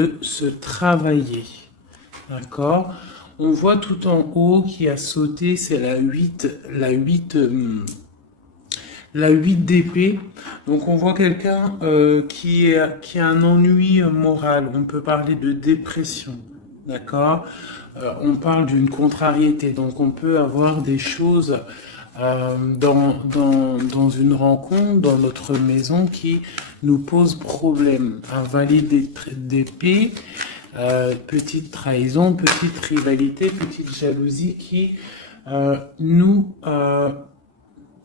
de se travailler. D'accord? On voit tout en haut qui a sauté, c'est la 8 d'épée. Donc on voit quelqu'un qui a un ennui moral. On peut parler de dépression. D'accord? On parle d'une contrariété. Donc on peut avoir des choses dans une rencontre, dans notre maison, qui nous posent problème. Un valet d'épée, petite trahison, petite rivalité, petite jalousie qui nous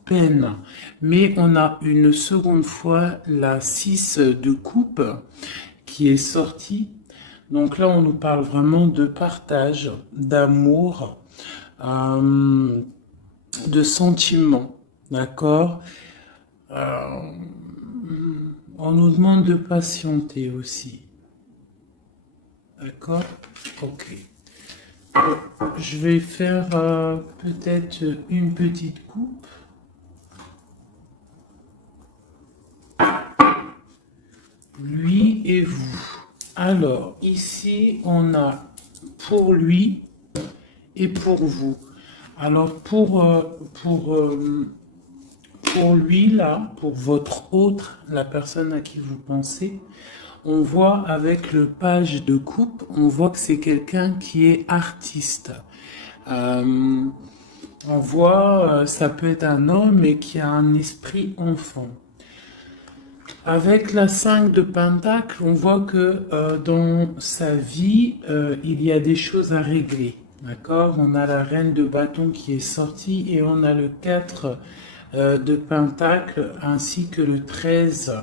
peine. Mais on a une seconde fois la 6 de coupe qui est sortie. Donc là, on nous parle vraiment de partage, d'amour, de sentiments. D'accord? On nous demande de patienter aussi. D'accord? Ok. Je vais faire peut-être une petite coupe. Lui et vous. Alors, ici, on a pour lui et pour vous. Alors, pour lui, là, pour votre autre, la personne à qui vous pensez, on voit avec le page de coupe, on voit que c'est quelqu'un qui est artiste. On voit, ça peut être un homme et qui a un esprit enfant. Avec la 5 de Pentacle, on voit que dans sa vie, il y a des choses à régler. D'accord? On a la reine de bâton qui est sortie et on a le 4 de Pentacle ainsi que le 13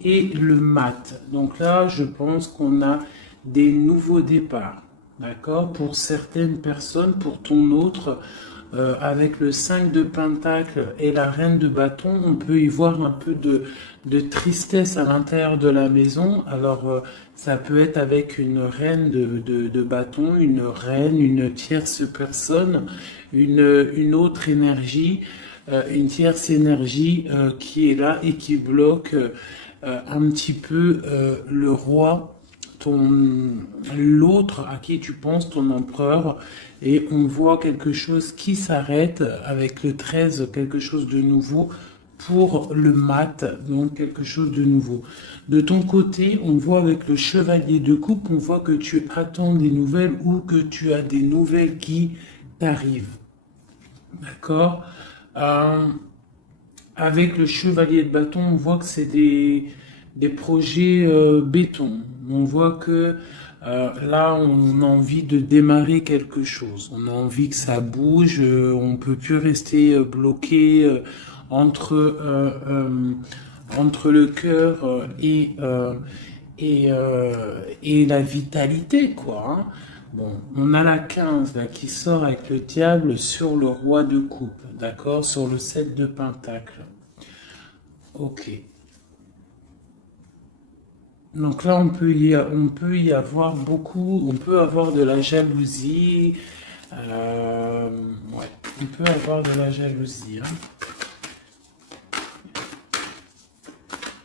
et le mat. Donc là, je pense qu'on a des nouveaux départs. D'accord? Pour certaines personnes, pour ton autre, avec le 5 de Pentacle et la reine de bâton, on peut y voir un peu de tristesse à l'intérieur de la maison. Alors, ça peut être avec une reine de bâton, une reine, une tierce personne, une autre énergie, une tierce énergie qui est là et qui bloque un petit peu le roi, l'autre à qui tu penses, ton empereur, et on voit quelque chose qui s'arrête avec le 13, quelque chose de nouveau pour le mat, donc quelque chose de nouveau. De ton côté, on voit avec le chevalier de coupe, on voit que tu attends des nouvelles ou que tu as des nouvelles qui t'arrivent. D'accord? Avec le chevalier de bâton, on voit que c'est des projets béton. On voit que là, on a envie de démarrer quelque chose. On a envie que ça bouge. On peut plus rester bloqué entre le cœur et la vitalité, quoi. Hein. Bon, on a la 15 là, qui sort avec le diable sur le roi de coupe, d'accord, sur le 7 de pentacle. Ok. Donc là, on peut y avoir beaucoup, on peut avoir de la jalousie. Ouais, on peut avoir de la jalousie. Hein.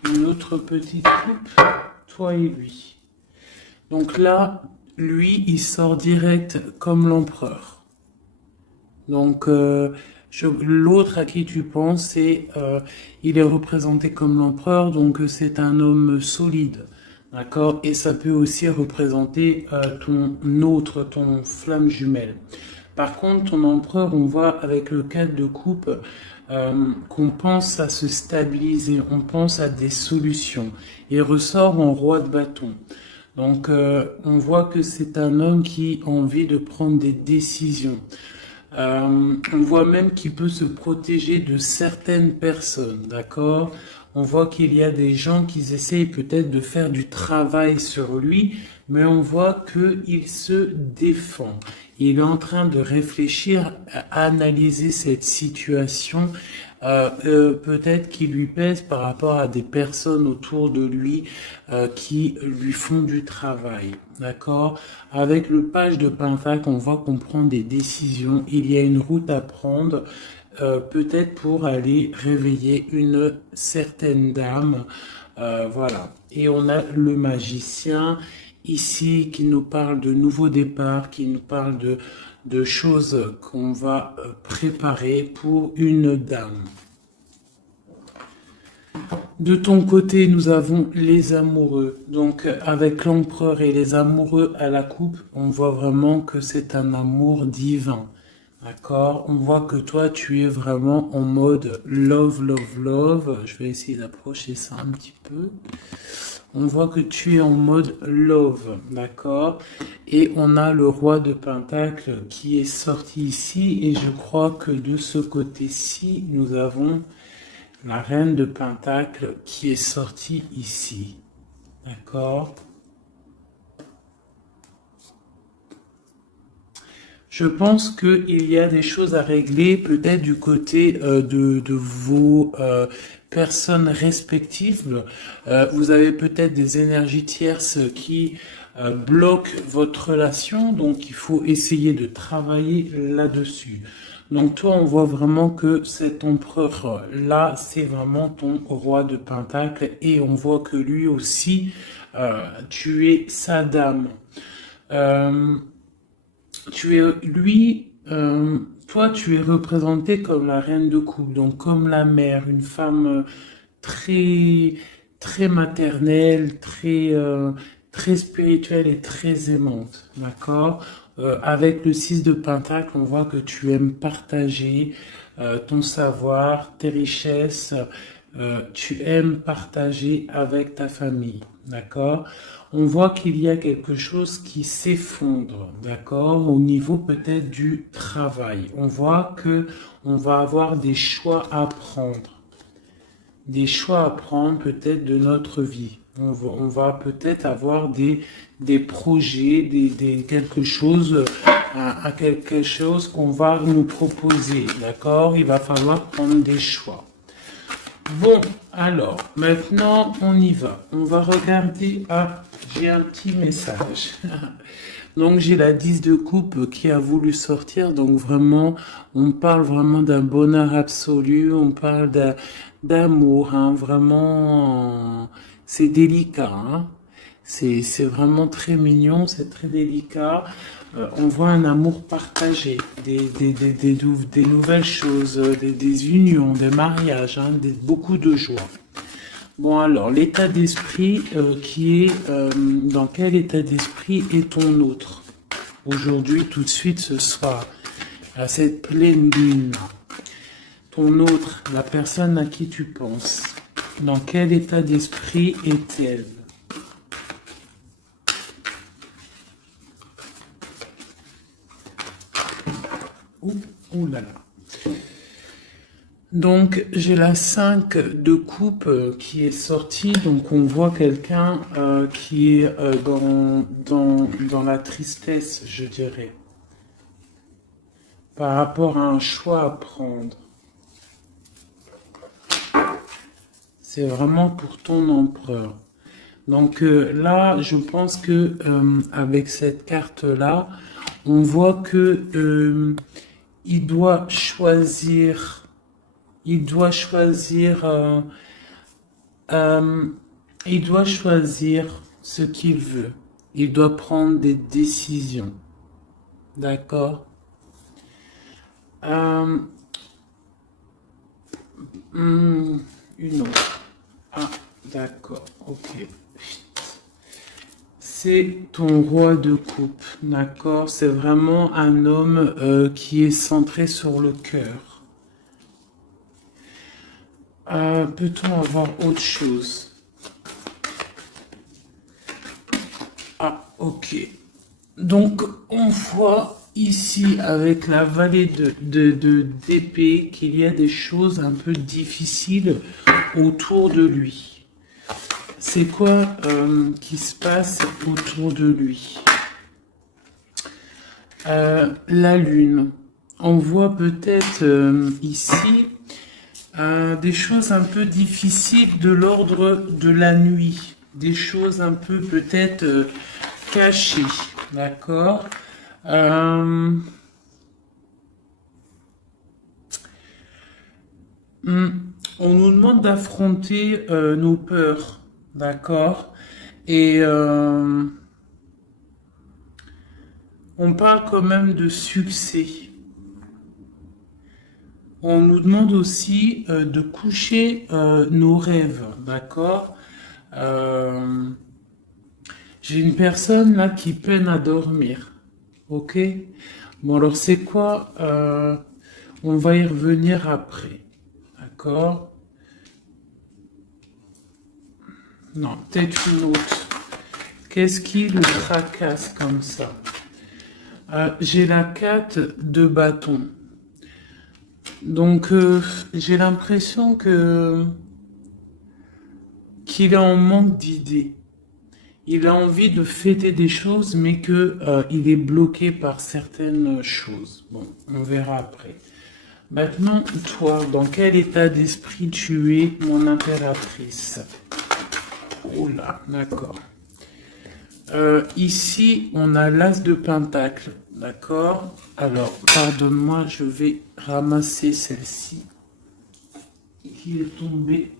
Une autre petite coupe, toi et lui. Donc là, lui, il sort direct comme l'empereur. Donc, l'autre à qui tu penses, il est représenté comme l'empereur, donc c'est un homme solide. D'accord? Et ça peut aussi représenter ton flamme jumelle. Par contre, ton empereur, on voit avec le 4 de coupe qu'on pense à se stabiliser, on pense à des solutions. Il ressort en roi de bâton. Donc, on voit que c'est un homme qui a envie de prendre des décisions. On voit même qu'il peut se protéger de certaines personnes, d'accord? On voit qu'il y a des gens qui essayent peut-être de faire du travail sur lui, mais on voit qu'il se défend. Il est en train de réfléchir, à analyser cette situation, peut-être qui lui pèse par rapport à des personnes autour de lui qui lui font du travail. D'accord? Avec le page de Pentacle, on voit qu'on prend des décisions. Il y a une route à prendre, peut-être pour aller réveiller une certaine dame. Voilà. Et on a le magicien ici qui nous parle de nouveaux départs, qui nous parle de choses qu'on va préparer pour une dame. De ton côté, nous avons les amoureux. Donc, avec l'empereur et les amoureux à la coupe, on voit vraiment que c'est un amour divin. D'accord? On voit que toi, tu es vraiment en mode love, love, love. Je vais essayer d'approcher ça un petit peu. On voit que tu es en mode love, d'accord? Et on a le roi de Pentacle qui est sorti ici. Et je crois que de ce côté-ci, nous avons la reine de Pentacle qui est sortie ici. D'accord? Je pense qu'il y a des choses à régler peut-être du côté de vos personnes respectives. Vous avez peut-être des énergies tierces qui bloquent votre relation, donc il faut essayer de travailler là-dessus. Donc toi, on voit vraiment que cet empereur-là, c'est vraiment ton roi de Pentacle et on voit que lui aussi, tu es sa dame. Euh, toi, tu es représentée comme la reine de coupe, donc comme la mère, une femme très, très maternelle, très spirituelle et très aimante, d'accord? Avec le 6 de Pentacle, on voit que tu aimes partager ton savoir, tes richesses, tu aimes partager avec ta famille, d'accord? On voit qu'il y a quelque chose qui s'effondre, d'accord, au niveau peut-être du travail. On voit que on va avoir des choix à prendre peut-être de notre vie. On va peut-être avoir des projets, quelque chose, à quelque chose qu'on va nous proposer, d'accord? Il va falloir prendre des choix. Bon, alors, maintenant, on y va. On va regarder. Ah, j'ai un petit message. Donc, j'ai la 10 de coupe qui a voulu sortir. Donc, vraiment, on parle vraiment d'un bonheur absolu. On parle d'amour, hein. Vraiment, c'est délicat, hein. C'est vraiment très mignon, c'est très délicat. On voit un amour partagé, des nouvelles choses, des unions, des mariages, hein, beaucoup de joie. Bon alors, l'état d'esprit dans quel état d'esprit est ton autre? Aujourd'hui, tout de suite, ce soir, à cette pleine lune, ton autre, la personne à qui tu penses, dans quel état d'esprit est-elle? Ouh là là. Donc j'ai la 5 de coupe qui est sortie. Donc on voit quelqu'un qui est dans la tristesse, je dirais, par rapport à un choix à prendre. C'est vraiment pour ton empereur. Donc là, je pense que avec cette carte-là, on voit que il doit choisir. Il doit choisir, il doit choisir ce qu'il veut. Il doit prendre des décisions. D'accord? Une autre. Ah, d'accord. Ok. C'est ton roi de coupe. D'accord? C'est vraiment un homme qui est centré sur le cœur. Peut-on avoir autre chose? Ah, ok. Donc, on voit ici, avec la vallée d'épée, qu'il y a des choses un peu difficiles autour de lui. C'est quoi qui se passe autour de lui? La lune. On voit peut-être ici des choses un peu difficiles de l'ordre de la nuit, des choses un peu peut-être cachées, d'accord? On nous demande d'affronter nos peurs, d'accord? Et on parle quand même de succès. On nous demande aussi de coucher nos rêves, d'accord? Euh, j'ai une personne là qui peine à dormir, ok? Bon alors c'est quoi? On va y revenir après, d'accord? Non, peut-être une autre. Qu'est-ce qui le tracasse comme ça? J'ai la 4 de bâton. Donc j'ai l'impression que qu'il est en manque d'idées. Il a envie de fêter des choses, mais que il est bloqué par certaines choses. Bon, on verra après. Maintenant, toi, dans quel état d'esprit tu es, mon impératrice? Oula, d'accord. Ici, on a l'as de pentacle, d'accord? Alors, pardonne-moi, je vais ramasser celle-ci qui est tombée.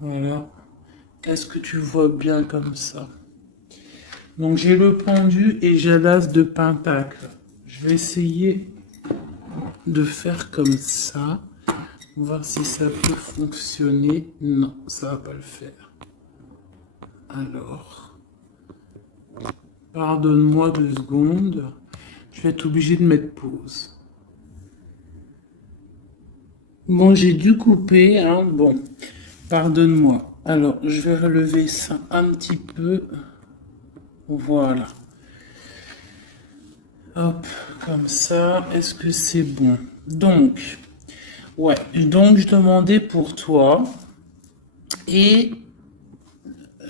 Voilà. Est-ce que tu vois bien comme ça? Donc, j'ai le pendu et j'ai l'as de pentacle. Je vais essayer de faire comme ça. On va voir si ça peut fonctionner. Non, ça va pas le faire. Alors, pardonne-moi 2 secondes. Je vais être obligé de mettre pause. Bon, j'ai dû couper, hein. Bon, pardonne-moi. Alors, je vais relever ça un petit peu. Voilà. Hop, comme ça. Est-ce que c'est bon? Donc, ouais. Donc, je demandais pour toi. Et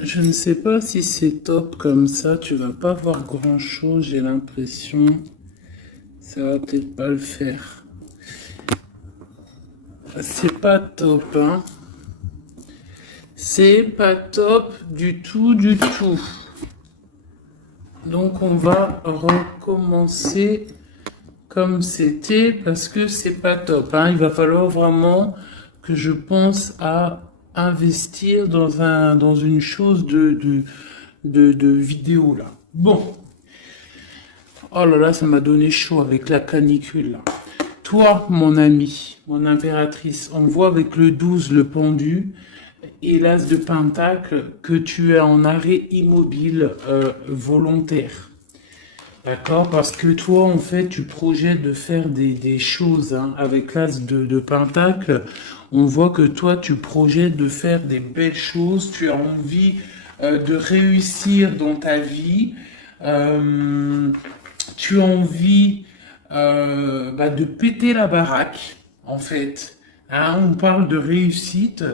je ne sais pas si c'est top comme ça. Tu vas pas voir grand-chose, j'ai l'impression. Ça va peut-être pas le faire. C'est pas top, hein. C'est pas top du tout, du tout. Donc on va recommencer comme c'était parce que c'est pas top, hein. Il va falloir vraiment que je pense à investir dans une chose de vidéo là. Bon. Oh là là, ça m'a donné chaud avec la canicule là. Toi, mon ami, mon impératrice, on voit avec le 12, le pendu, et l'as de pentacle, que tu es en arrêt immobile volontaire. D'accord? Parce que toi, en fait, tu projettes de faire des choses, hein. Avec l'as de pentacle, on voit que toi, tu projettes de faire des belles choses, tu as envie de réussir dans ta vie. Euh, Tu as envie de péter la baraque, en fait. Hein, on parle de réussite,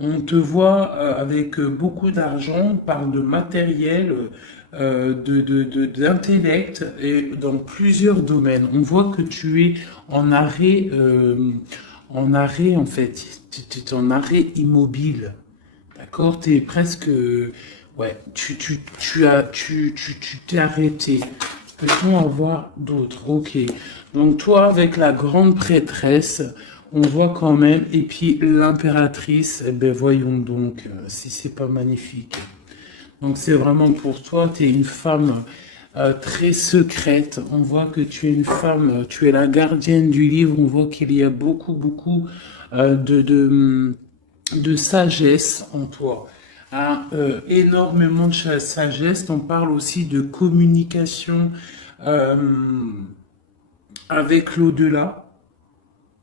on te voit avec beaucoup d'argent, on parle de matériel, d'intellect et dans plusieurs domaines. On voit que tu es en arrêt en fait, tu es en arrêt immobile. D'accord? Tu es presque, ouais, tu t'es arrêté. Peut-on en voir d'autres? Ok. Donc toi, avec la grande prêtresse, on voit quand même, et puis l'impératrice, eh ben voyons donc si c'est pas magnifique. Donc c'est vraiment pour toi, tu es une femme très secrète. On voit que tu es une femme, tu es la gardienne du livre. On voit qu'il y a beaucoup de sagesse en toi. Hein, énormément de sagesse. On parle aussi de communication euh, avec l'au-delà.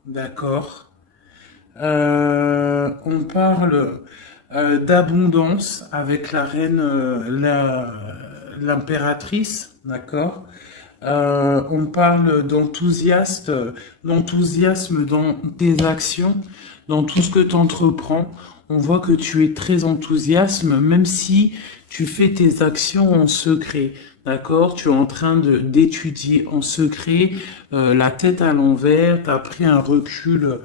D'accord. On parle d'abondance avec la reine, l'impératrice, d'accord. On parle d'enthousiasme dans tes actions, dans tout ce que tu entreprends. On voit que tu es très enthousiaste, même si tu fais tes actions en secret. D'accord? Tu es en train d'étudier en secret, la tête à l'envers, tu as pris un recul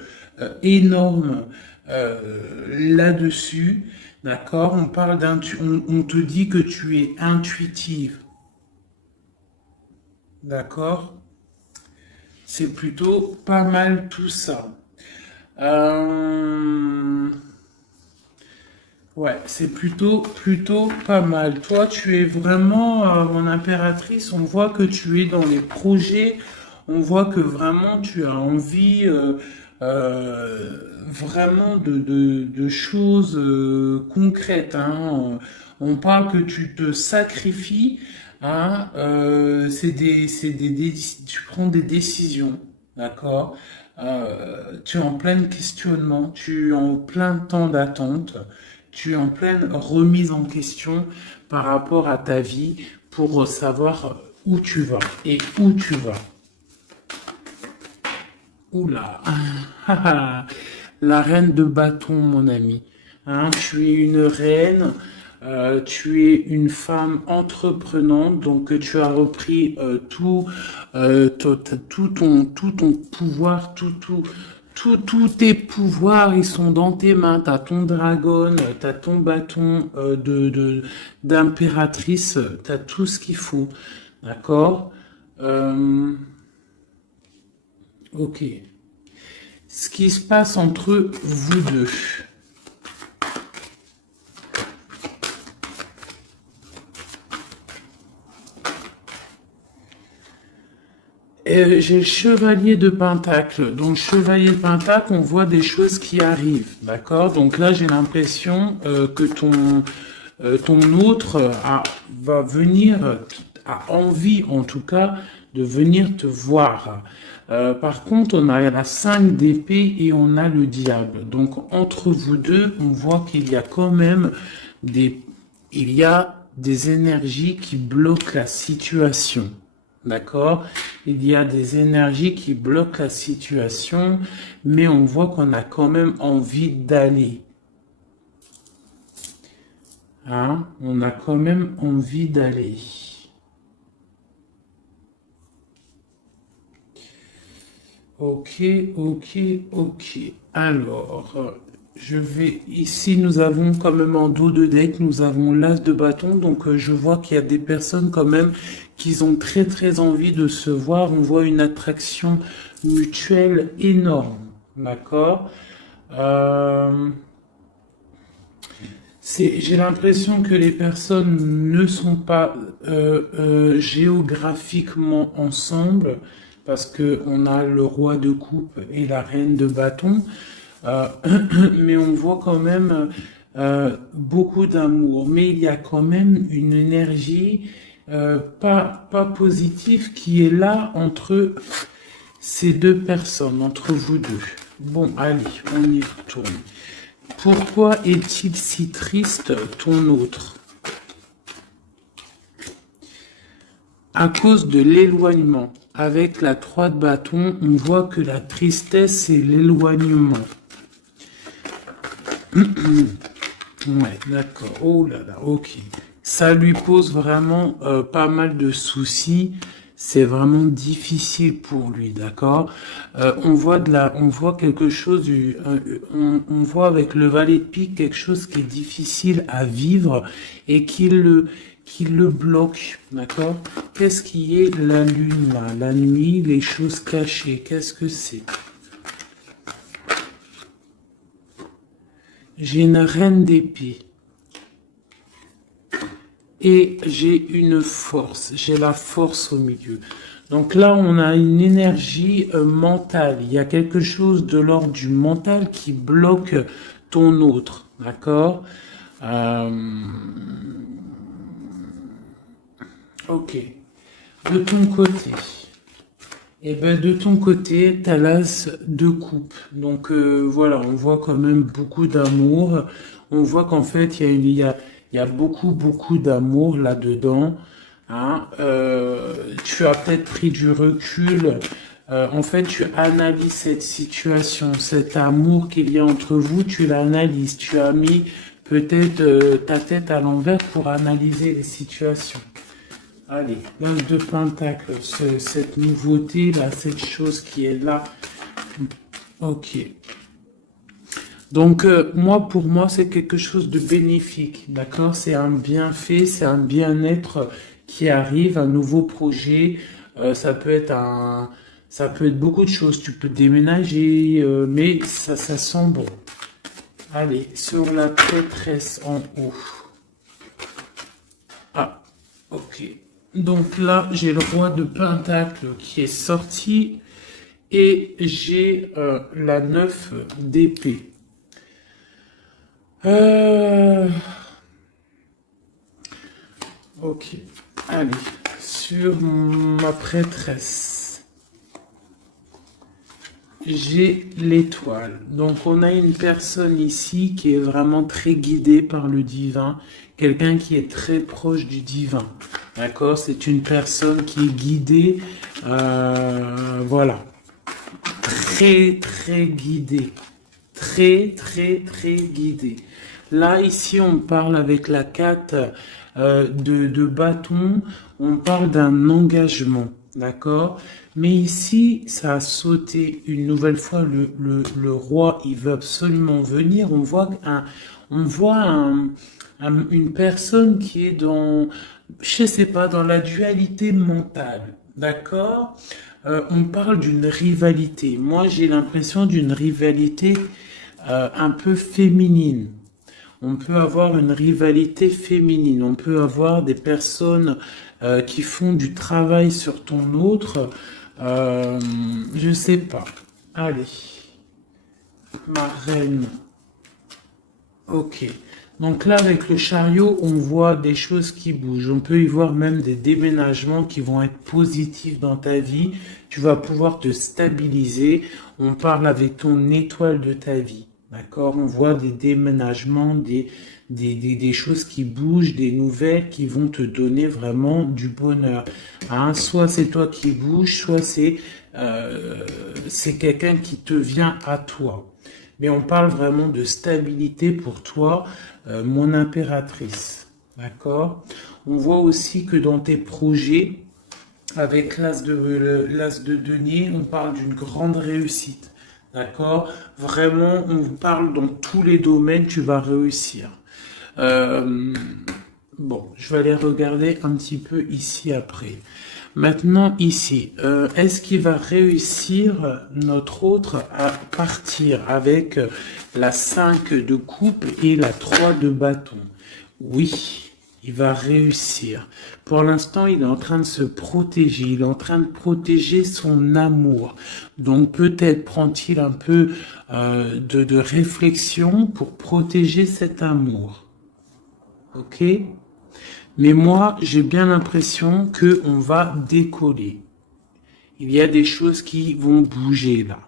énorme là-dessus. D'accord? On te dit que tu es intuitive. D'accord? C'est plutôt pas mal tout ça. Euh, Ouais, c'est plutôt pas mal. Toi, tu es vraiment mon impératrice. On voit que tu es dans les projets. On voit que vraiment tu as envie vraiment de choses concrètes, hein. On parle que tu te sacrifies, hein. Tu prends des décisions, d'accord? Tu es en plein questionnement, tu es en plein temps d'attente. Tu es en pleine remise en question par rapport à ta vie pour savoir où tu vas et où tu vas. Oula, la reine de bâton, mon ami. Hein, tu es une reine, tu es une femme entreprenante, donc tu as repris tout ton pouvoir, tous tes pouvoirs, ils sont dans tes mains. T'as ton dragon, t'as ton bâton d'impératrice, t'as tout ce qu'il faut, d'accord? Euh, ok. Ce qui se passe entre vous deux. J'ai le chevalier de Pentacle. Donc, chevalier de Pentacle, on voit des choses qui arrivent. D'accord? Donc là, j'ai l'impression que ton autre va venir, a envie en tout cas, de venir te voir. Par contre, on a la 5 d'épée et on a le diable. Donc, entre vous deux, on voit qu'il y a quand même il y a des énergies qui bloquent la situation. D'accord? Il y a des énergies qui bloquent la situation, mais on voit qu'on a quand même envie d'aller. Hein? On a quand même envie d'aller. Ok, ok, ok. Alors, ici, nous avons quand même en dos de deck, nous avons l'as de bâton. Donc, je vois qu'il y a des personnes quand même qui ont très très envie de se voir. On voit une attraction mutuelle énorme. D'accord? Euh, j'ai l'impression que les personnes ne sont pas géographiquement ensemble parce que on a le roi de coupe et la reine de bâton. Euh, mais on voit quand même beaucoup d'amour. Mais il y a quand même une énergie pas positive qui est là entre ces deux personnes, entre vous deux. Bon, allez, on y retourne. Pourquoi est-il si triste, ton autre? À cause de l'éloignement. Avec la 3 de bâton, on voit que la tristesse, c'est l'éloignement. Ouais, d'accord. Oh là là, ok. Ça lui pose vraiment pas mal de soucis. C'est vraiment difficile pour lui, d'accord. On voit quelque chose, on voit avec le valet de pique quelque chose qui est difficile à vivre et qui le bloque, d'accord. Qu'est-ce qui est la lune là, la nuit, les choses cachées, qu'est-ce que c'est? J'ai une reine d'épée. Et j'ai une force, j'ai la force au milieu. Donc là, on a une énergie mentale. Il y a quelque chose de l'ordre du mental qui bloque ton autre, d'accord? Ok. De ton côté, eh ben de ton côté, t'as l'as de coupe. Donc voilà, on voit quand même beaucoup d'amour. On voit qu'en fait, il y a beaucoup d'amour là-dedans. Hein. Tu as peut-être pris du recul. En fait, tu analyses cette situation, cet amour qu'il y a entre vous, tu l'analyses. Tu as mis peut-être ta tête à l'envers pour analyser les situations. Allez, l'as de pentacle, cette nouveauté là, cette chose qui est là. Ok. Donc moi, pour moi, c'est quelque chose de bénéfique, d'accord? C'est un bienfait, c'est un bien-être qui arrive, un nouveau projet. Ça peut être beaucoup de choses. Tu peux déménager, mais ça sent bon. Allez, sur la prêtresse en haut. Ah, ok. Donc là, j'ai le roi de Pentacle qui est sorti. Et j'ai la 9 d'épée. Ok. Allez, sur ma prêtresse, j'ai l'étoile. Donc on a une personne ici qui est vraiment très guidée par le divin, quelqu'un qui est très proche du divin. D'accord? C'est une personne qui est guidée, voilà, très guidée. Très guidée. Là, ici, on parle avec la 4 de bâton, on parle d'un engagement, d'accord? Mais ici, ça a sauté une nouvelle fois, le roi, il veut absolument venir. On voit une personne qui est dans, je sais pas, dans la dualité mentale, d'accord? On parle d'une rivalité. Moi, j'ai l'impression d'une rivalité un peu féminine. On peut avoir une rivalité féminine. On peut avoir des personnes qui font du travail sur ton autre. Je sais pas. Allez. Ma reine. Ok. Donc là, avec le chariot, on voit des choses qui bougent. On peut y voir même des déménagements qui vont être positifs dans ta vie. Tu vas pouvoir te stabiliser. On parle avec ton étoile de ta vie. D'accord? On voit des déménagements, des choses qui bougent, des nouvelles qui vont te donner vraiment du bonheur. Hein? Soit c'est toi qui bouges, soit c'est quelqu'un qui te vient à toi. Mais on parle vraiment de stabilité pour toi, mon impératrice. D'accord? On voit aussi que dans tes projets, avec l'as de denier, on parle d'une grande réussite. D'accord? Vraiment, on parle dans tous les domaines, tu vas réussir. Bon, je vais aller regarder un petit peu ici après. Maintenant, ici, est-ce qu'il va réussir notre autre à partir avec la 5 de coupe et la 3 de bâton? Oui, il va réussir. Pour l'instant, il est en train de se protéger. Il est en train de protéger son amour. Donc, peut-être prend-il un peu de réflexion pour protéger cet amour. Ok? Mais moi, j'ai bien l'impression que on va décoller. Il y a des choses qui vont bouger là.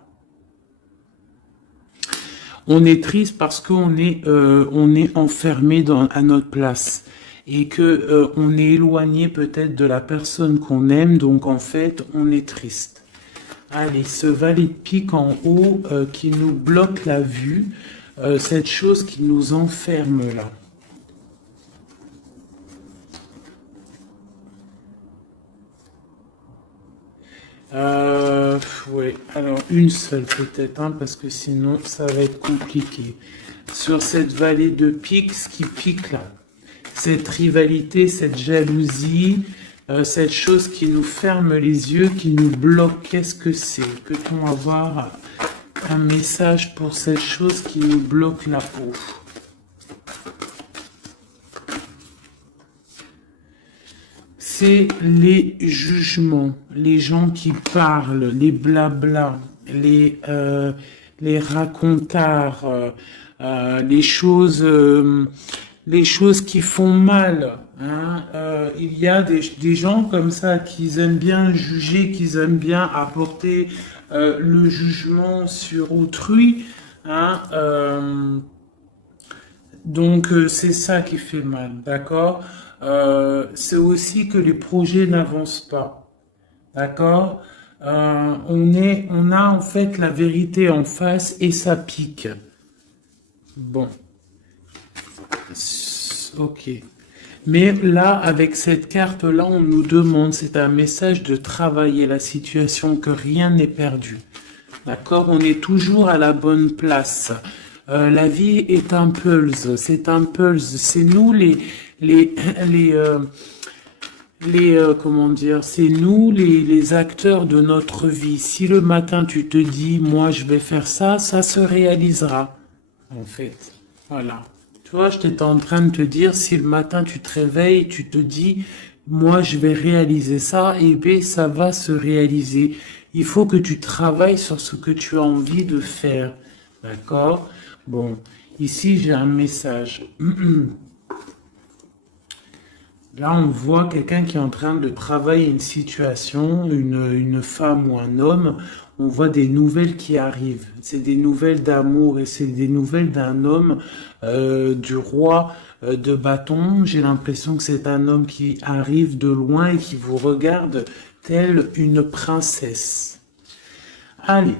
On est triste parce qu'on on est enfermé à notre place et que on est éloigné peut-être de la personne qu'on aime. Donc en fait, on est triste. Allez, ce valet de pique en haut qui nous bloque la vue, cette chose qui nous enferme là. Ouais, alors une seule peut-être, hein, parce que sinon ça va être compliqué. Sur cette vallée de pique, ce qui pique là, cette rivalité, cette jalousie, cette chose qui nous ferme les yeux, qui nous bloque, qu'est-ce que c'est? Peut-on avoir un message pour cette chose qui nous bloque là-haut? C'est les jugements, les gens qui parlent, les blablas, les racontards, les choses qui font mal. Hein. Il y a des gens comme ça qui aiment bien juger, qui aiment bien apporter le jugement sur autrui. Hein. Donc c'est ça qui fait mal, d'accord? C'est aussi que les projets n'avancent pas, d'accord? On a en fait la vérité en face et ça pique. Bon, ok. Mais là, avec cette carte-là, on nous demande, c'est un message de travailler la situation, que rien n'est perdu. D'accord? On est toujours à la bonne place. La vie est un pulse, c'est un pulse. C'est nous comment dire, c'est nous les acteurs de notre vie. Si le matin tu te dis, moi je vais faire ça, ça se réalisera. en fait. Voilà. Tu vois, j'étais en train de te dire, si le matin tu te réveilles, tu te dis, moi je vais réaliser ça, et bien ça va se réaliser. Il faut que tu travailles sur ce que tu as envie de faire. D'accord? Bon, ici j'ai un message. Là, on voit quelqu'un qui est en train de travailler une situation, une femme ou un homme. On voit des nouvelles qui arrivent. C'est des nouvelles d'amour et c'est des nouvelles d'un homme, du roi de bâton. J'ai l'impression que c'est un homme qui arrive de loin et qui vous regarde telle une princesse. Allez,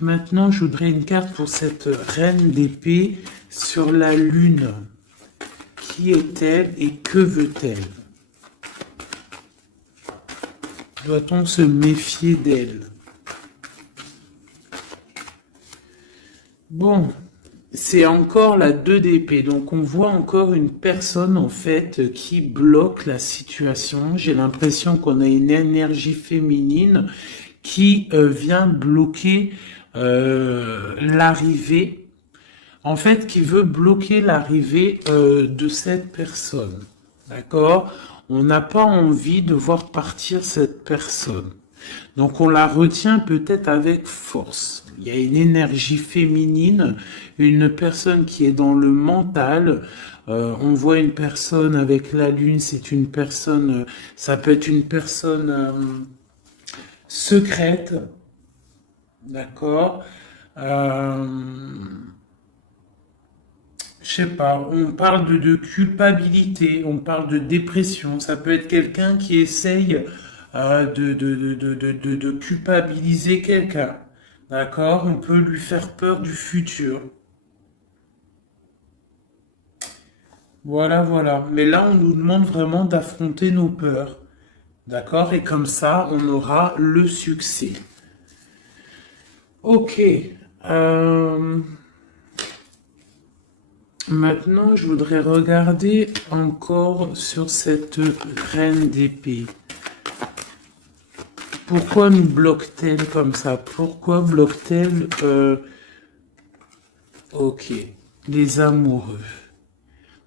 maintenant je voudrais une carte pour cette reine d'épée sur la lune. Qui est-elle et que veut-elle? Doit-on se méfier d'elle? Bon, c'est encore la 2 d'épée. Donc on voit encore une personne en fait qui bloque la situation. J'ai l'impression qu'on a une énergie féminine qui vient bloquer l'arrivée. En fait, qui veut bloquer l'arrivée de cette personne. D'accord? On n'a pas envie de voir partir cette personne. Donc on la retient peut-être avec force. Il y a une énergie féminine, une personne qui est dans le mental. On voit une personne avec la lune, c'est une personne, ça peut être une personne secrète. D'accord? Je sais pas, on parle de culpabilité, on parle de dépression. Ça peut être quelqu'un qui essaye de culpabiliser quelqu'un. D'accord? On peut lui faire peur du futur. Voilà, voilà. Mais là, on nous demande vraiment d'affronter nos peurs. D'accord? Et comme ça, on aura le succès. Ok. Euh, Maintenant, je voudrais regarder encore sur cette reine d'épée. Pourquoi nous bloque-t-elle comme ça? Pourquoi bloque-t-elle ok, les amoureux.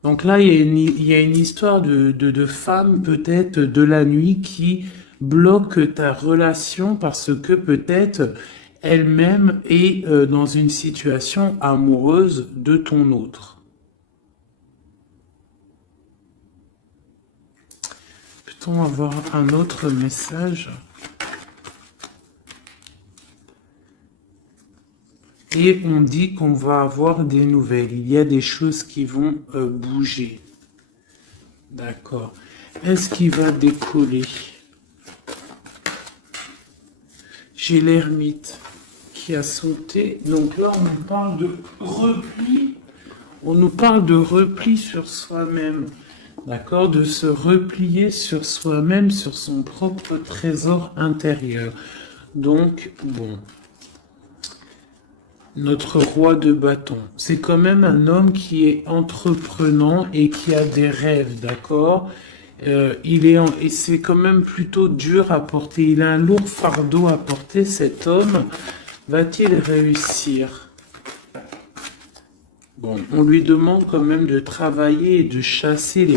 Donc là, il y a une histoire de femme peut-être de la nuit qui bloque ta relation parce que peut-être elle-même est dans une situation amoureuse de ton autre. Peut-on avoir un autre message? Et on dit qu'on va avoir des nouvelles. Il y a des choses qui vont bouger. D'accord. Est-ce qu'il va décoller? J'ai l'ermite qui a sauté. Donc là, on nous parle de repli. On nous parle de repli sur soi-même. D'accord? De se replier sur soi-même, sur son propre trésor intérieur. Donc, bon. Notre roi de bâton. C'est quand même un homme qui est entreprenant et qui a des rêves, d'accord? Et c'est quand même plutôt dur à porter. Il a un lourd fardeau à porter, cet homme. Va-t-il réussir? Bon, on lui demande quand même de travailler et de chasser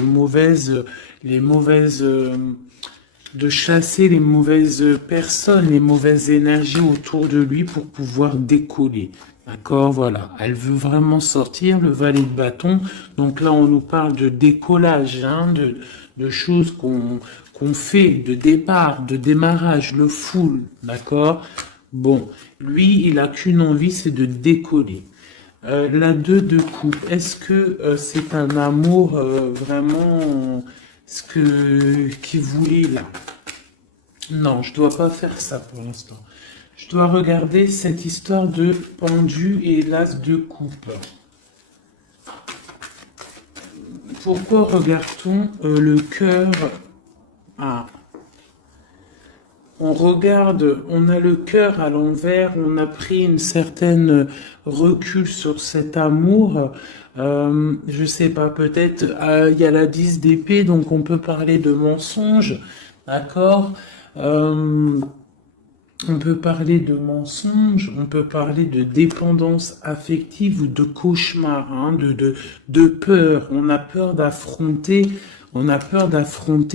de chasser les mauvaises personnes, les mauvaises énergies autour de lui pour pouvoir décoller. D'accord, voilà. Elle veut vraiment sortir, le valet de bâton. Donc là, on nous parle de décollage, hein, de choses qu'on fait, de départ, de démarrage, le full. D'accord? Bon, lui, il a qu'une envie, c'est de décoller. La 2 de coupe, est-ce que c'est un amour vraiment qu'il voulait là? Non, je dois pas faire ça pour l'instant. Je dois regarder cette histoire de pendu et l'as de coupe. Pourquoi regarde-t-on le cœur? Ah, on regarde, on a le cœur à l'envers, on a pris une certaine recul sur cet amour. Je sais pas, peut-être il y a la 10 d'épée, donc on peut parler de mensonge, d'accord? On peut parler de mensonge, on peut parler de dépendance affective ou de cauchemar, hein, de peur. On a peur d'affronter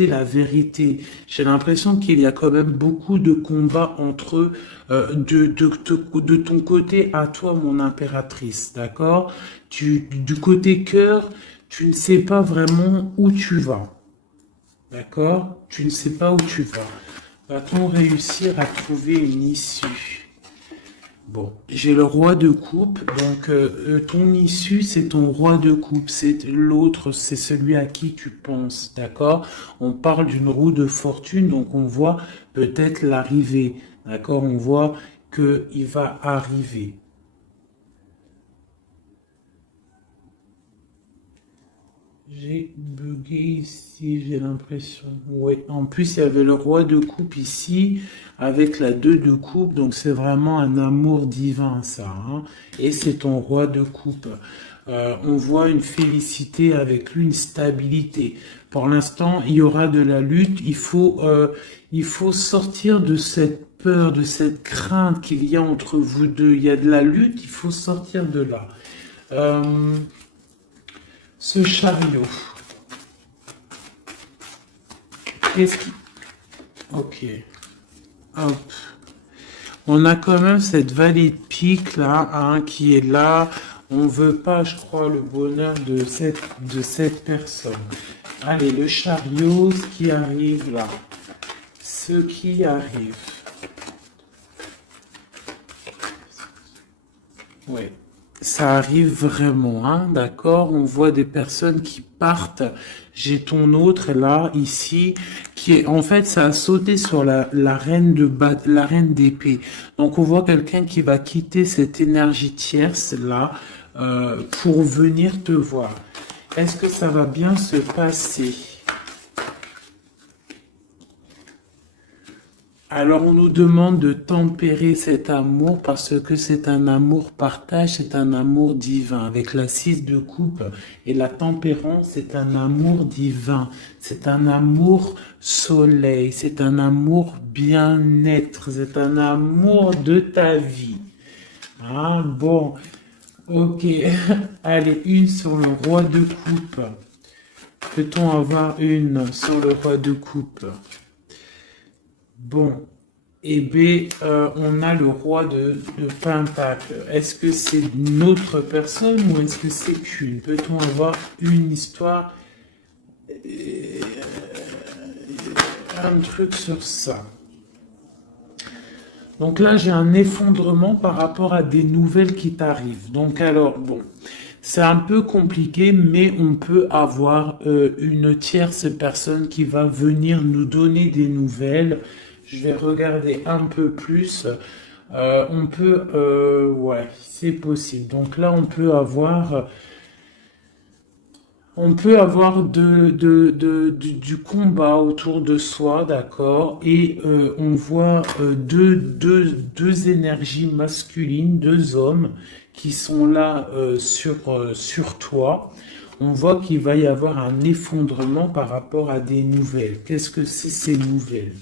la vérité. J'ai l'impression qu'il y a quand même beaucoup de combats entre eux, de ton côté à toi, mon impératrice, d'accord? Du côté cœur, tu ne sais pas vraiment où tu vas, d'accord? Tu ne sais pas où tu vas. Va-t-on réussir à trouver une issue? Bon, j'ai le roi de coupe, donc ton issue, c'est ton roi de coupe, c'est l'autre, c'est celui à qui tu penses, d'accord? On parle d'une roue de fortune, donc on voit peut-être l'arrivée, d'accord? On voit qu'il va arriver. J'ai bugué ici, j'ai l'impression. Oui, en plus, il y avait le roi de coupe ici, avec la 2 de coupe, donc c'est vraiment un amour divin, ça, hein. Et c'est ton roi de coupe. On voit une félicité avec lui, une stabilité. Pour l'instant, il y aura de la lutte. Il faut sortir de cette peur, de cette crainte qu'il y a entre vous deux. Il y a de la lutte, il faut sortir de là. Euh, ce chariot. Qu'est-ce qui... Ok. Hop. On a quand même cette vallée de pique là, hein, qui est là. On veut pas, je crois, le bonheur de cette personne. Allez, le chariot, ce qui arrive là. Ce qui arrive. Ouais. Ça arrive vraiment, hein, d'accord? On voit des personnes qui partent. J'ai ton autre là, ici, qui est, en fait, ça a sauté sur la reine la reine d'épée. Donc, on voit quelqu'un qui va quitter cette énergie tierce là, pour venir te voir. Est-ce que ça va bien se passer? Alors on nous demande de tempérer cet amour parce que c'est un amour partage, c'est un amour divin. Avec la 6 de coupe et la tempérance, c'est un amour divin. C'est un amour soleil, c'est un amour bien-être, c'est un amour de ta vie. Ah bon, ok. Allez, une sur le roi de coupe. Peut-on avoir une sur le roi de coupe? Bon, et B, on a le roi de Pentacle. Est-ce que c'est une autre personne ou est-ce que c'est qu'une? Peut-on avoir une histoire, un truc sur ça? Donc là, j'ai un effondrement par rapport à des nouvelles qui t'arrivent. Donc alors, bon, c'est un peu compliqué, mais on peut avoir une tierce personne qui va venir nous donner des nouvelles. Je vais regarder un peu plus. On peut, ouais, c'est possible. Donc là, on peut avoir du combat autour de soi, d'accord? Et on voit deux énergies masculines, deux hommes qui sont là sur toi. On voit qu'il va y avoir un effondrement par rapport à des nouvelles. Qu'est-ce que c'est ces nouvelles?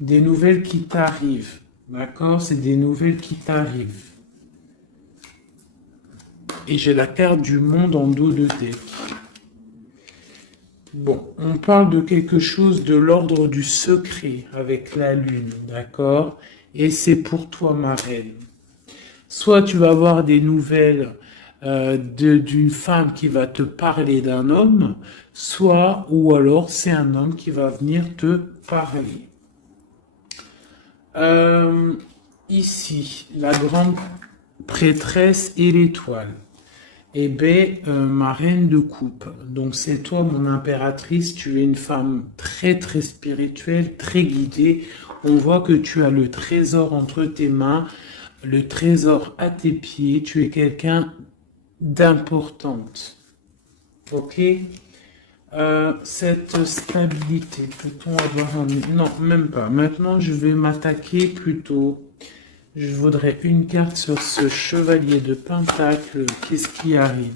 Des nouvelles qui t'arrivent, d'accord? C'est des nouvelles qui t'arrivent. Et j'ai la carte du monde en dos de deck. Bon, on parle de quelque chose de l'ordre du secret avec la lune, d'accord? Et c'est pour toi, ma reine. Soit tu vas avoir des nouvelles d'une femme qui va te parler d'un homme, soit, ou alors c'est un homme qui va venir te parler. Ici, la grande prêtresse et l'étoile. Eh bien, ma reine de coupe. Donc, c'est toi, mon impératrice. Tu es une femme très, très spirituelle, très guidée. On voit que tu as le trésor entre tes mains, le trésor à tes pieds. Tu es quelqu'un d'importante. Ok? Cette stabilité, peut-on avoir un... Non, même pas. Maintenant, je vais m'attaquer plutôt. Je voudrais une carte sur ce chevalier de Pentacle. Qu'est-ce qui arrive?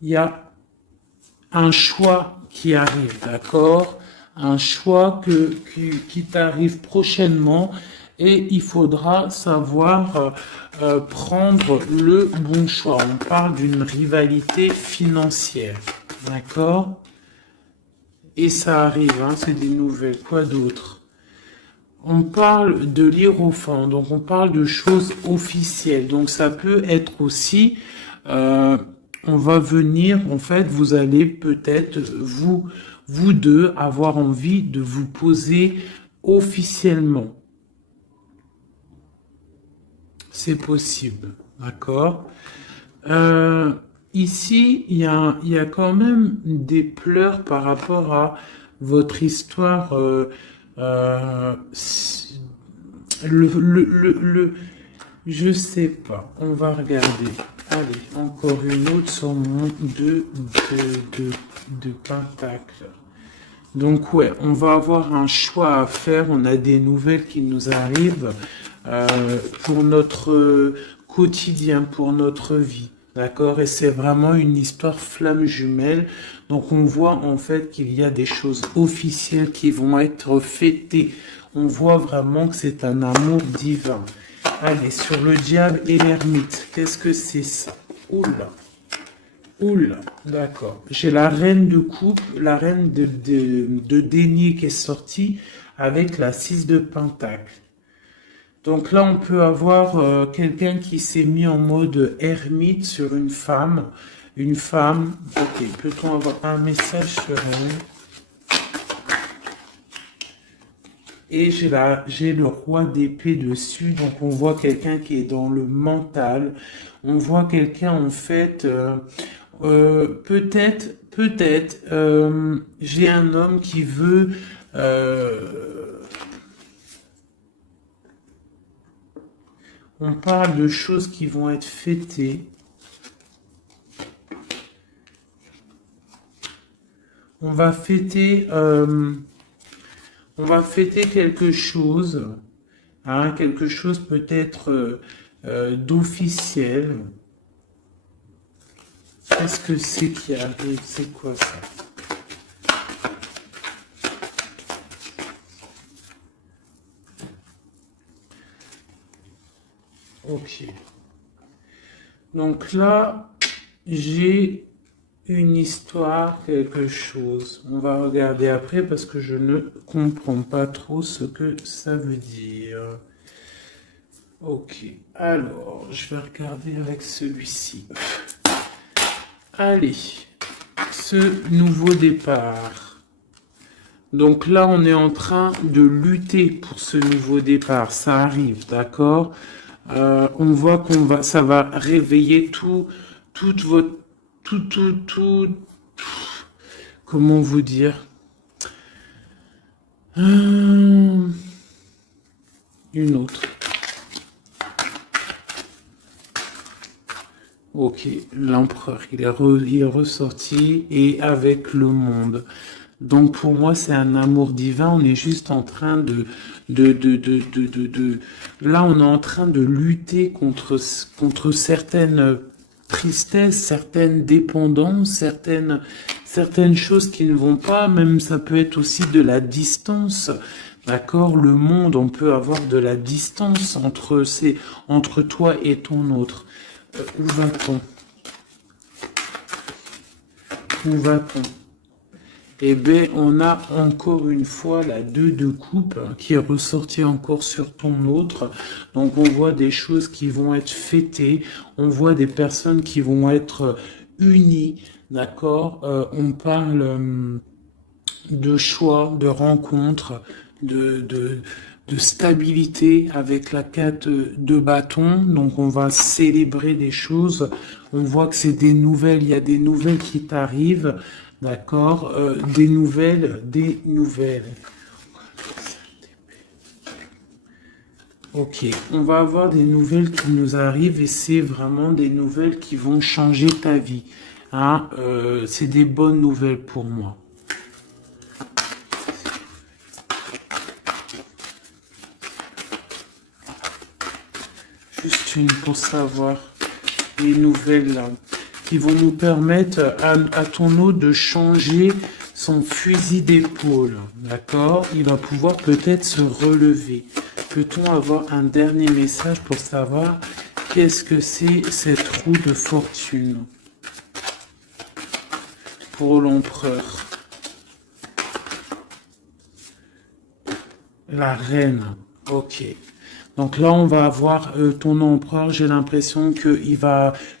Il y a un choix qui arrive, d'accord? Un choix qui t'arrive prochainement et il faudra savoir prendre le bon choix. On parle d'une rivalité financière, d'accord? Et ça arrive, hein, c'est des nouvelles. Quoi d'autre? On parle de l'hiérophant, donc on parle de choses officielles. Donc ça peut être aussi, on va venir, en fait, vous allez peut-être, vous deux, avoir envie de vous poser officiellement. C'est possible, d'accord? Ici, il y a quand même des pleurs par rapport à votre histoire. Je sais pas. On va regarder. Allez, encore une autre sur mon de pentacle. Donc ouais, on va avoir un choix à faire. On a des nouvelles qui nous arrivent pour notre quotidien, pour notre vie. D'accord? Et c'est vraiment une histoire flamme jumelle. Donc on voit en fait qu'il y a des choses officielles qui vont être fêtées. On voit vraiment que c'est un amour divin. Allez, sur le diable et l'ermite. Qu'est-ce que c'est ça? Oula. Oula, d'accord. J'ai la reine de coupe, la reine de denier qui est sortie avec la 6 de pentacle. Donc là, on peut avoir quelqu'un qui s'est mis en mode ermite sur une femme. Une femme. Ok, peut-on avoir un message sur elle? Et j'ai le roi d'épée dessus. Donc on voit quelqu'un qui est dans le mental. On voit quelqu'un en fait... peut-être, j'ai un homme qui veut... on parle de choses qui vont être fêtées. On va fêter quelque chose, hein, quelque chose peut-être d'officiel. Qu'est-ce que c'est qui arrive? C'est quoi ça? Ok. Donc là, j'ai une histoire, quelque chose. On va regarder après parce que je ne comprends pas trop ce que ça veut dire. Ok. Alors, je vais regarder avec celui-ci. Allez. Ce nouveau départ. Donc là, on est en train de lutter pour ce nouveau départ. Ça arrive, d'accord? On voit ça va réveiller toute votre, comment vous dire? Une autre. Ok, l'empereur, il est ressorti et avec le monde. Donc pour moi, c'est un amour divin. On est juste en train là, on est en train de lutter contre certaines tristesses, certaines dépendances, certaines choses qui ne vont pas. Même ça peut être aussi de la distance. D'accord? Le monde, on peut avoir de la distance entre toi et ton autre. Où va-t-on? Où va-t-on? Eh bien, on a encore une fois la 2 de coupe qui est ressortie encore sur ton autre. Donc, on voit des choses qui vont être fêtées. On voit des personnes qui vont être unies. D'accord? On parle de choix, de rencontres, de stabilité avec la 4 de bâton. Donc, on va célébrer des choses. On voit que c'est des nouvelles. Il y a des nouvelles qui t'arrivent. D'accord, des nouvelles. Ok, on va avoir des nouvelles qui nous arrivent et c'est vraiment des nouvelles qui vont changer ta vie. Hein, c'est des bonnes nouvelles pour moi. Juste une pour savoir les nouvelles là. qui vont nous permettre à ton hôte de changer son fusil d'épaule, d'accord? Il va pouvoir peut-être se relever. Peut-on avoir un dernier message pour savoir qu'est-ce que c'est cette roue de fortune pour l'empereur? La reine, ok. Donc là, on va avoir ton empereur. J'ai l'impression que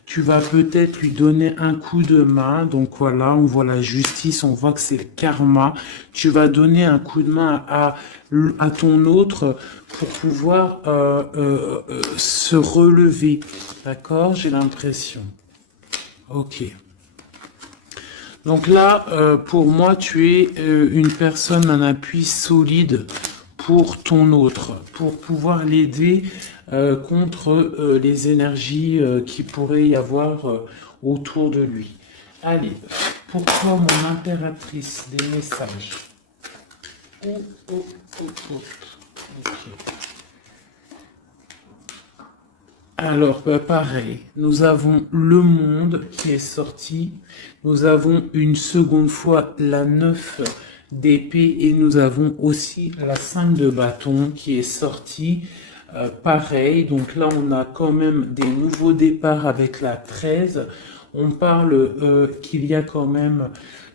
tu vas peut-être lui donner un coup de main. Donc voilà, on voit la justice, on voit que c'est le karma. Tu vas donner un coup de main à ton autre pour pouvoir se relever. D'accord? J'ai l'impression. Ok. Donc là, pour moi, tu es une personne, un appui solide pour ton autre, pour pouvoir l'aider contre les énergies qui pourraient y avoir autour de lui. Allez, pour toi, mon impératrice, des messages. Oh, oh, oh, oh. Ok. Alors, pareil, nous avons le monde qui est sorti, nous avons une seconde fois la 9 d'épée et nous avons aussi la 5 de bâton qui est sortie. Pareil, donc là on a quand même des nouveaux départs avec la 13. On parle qu'il y a quand même,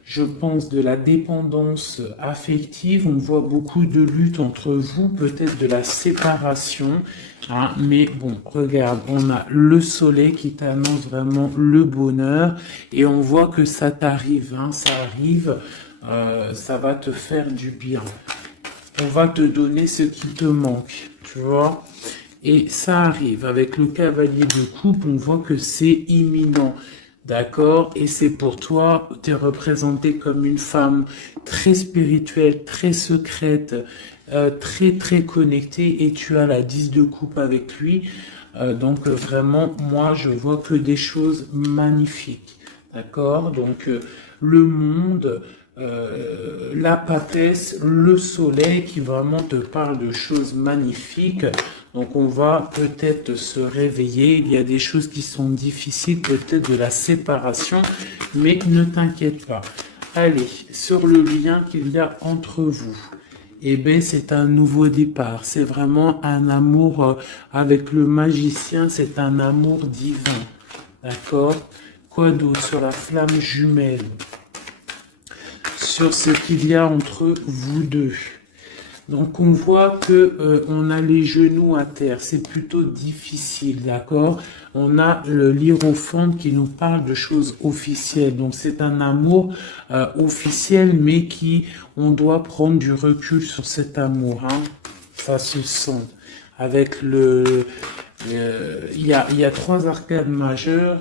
je pense, de la dépendance affective. On voit beaucoup de lutte entre vous, peut-être de la séparation. Hein, mais bon, regarde, on a le soleil qui t'annonce vraiment le bonheur. Et on voit que ça t'arrive, hein, ça arrive, ça va te faire du bien. On va te donner ce qui te manque, tu vois. Et ça arrive. Avec le cavalier de coupe, on voit que c'est imminent. D'accord? Et c'est pour toi, tu es représentée comme une femme très spirituelle, très secrète, très très connectée et tu as la 10 de coupe avec lui. Donc vraiment, moi, je vois que des choses magnifiques. D'accord? Donc le monde, la papesse, le soleil qui vraiment te parle de choses magnifiques. Donc on va peut-être se réveiller, il y a des choses qui sont difficiles, peut-être de la séparation, mais ne t'inquiète pas. Allez, sur le lien qu'il y a entre vous, eh bien c'est un nouveau départ, c'est vraiment un amour avec le magicien, c'est un amour divin, d'accord? Quoi d'autre sur la flamme jumelle? Sur ce qu'il y a entre vous deux. Donc on voit que on a les genoux à terre, c'est plutôt difficile, d'accord? On a le l'hiérophante qui nous parle de choses officielles. Donc c'est un amour officiel, mais on doit prendre du recul sur cet amour, hein? Ça se sent. Avec il y a trois arcades majeures.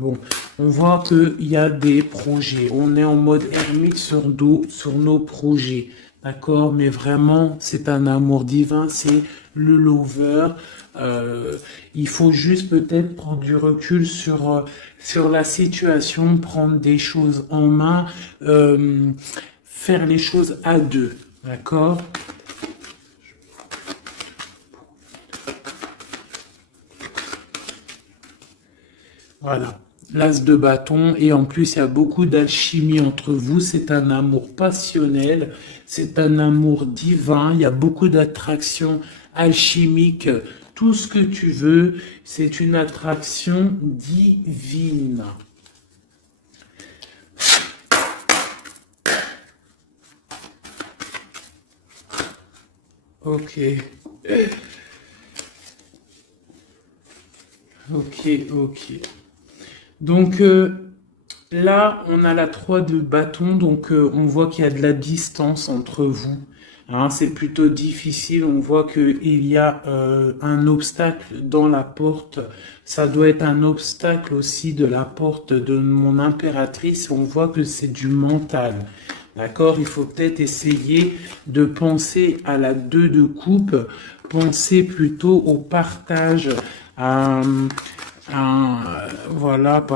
Bon, on voit qu'il y a des projets. On est en mode ermite sur nos projets. D'accord, mais vraiment, c'est un amour divin, c'est le lover. Il faut juste peut-être prendre du recul sur la situation, prendre des choses en main, faire les choses à deux. D'accord? Voilà. L'as de bâton, et en plus il y a beaucoup d'alchimie entre vous, c'est un amour passionnel, c'est un amour divin, il y a beaucoup d'attraction alchimique, tout ce que tu veux, c'est une attraction divine. Ok. Ok, ok. Donc là, on a la 3 de bâton, donc on voit qu'il y a de la distance entre vous. Hein, c'est plutôt difficile, on voit qu'il y a un obstacle dans la porte. Ça doit être un obstacle aussi de la porte de mon impératrice. On voit que c'est du mental. D'accord? Il faut peut-être essayer de penser à la 2 de coupe, penser plutôt au partage, voilà,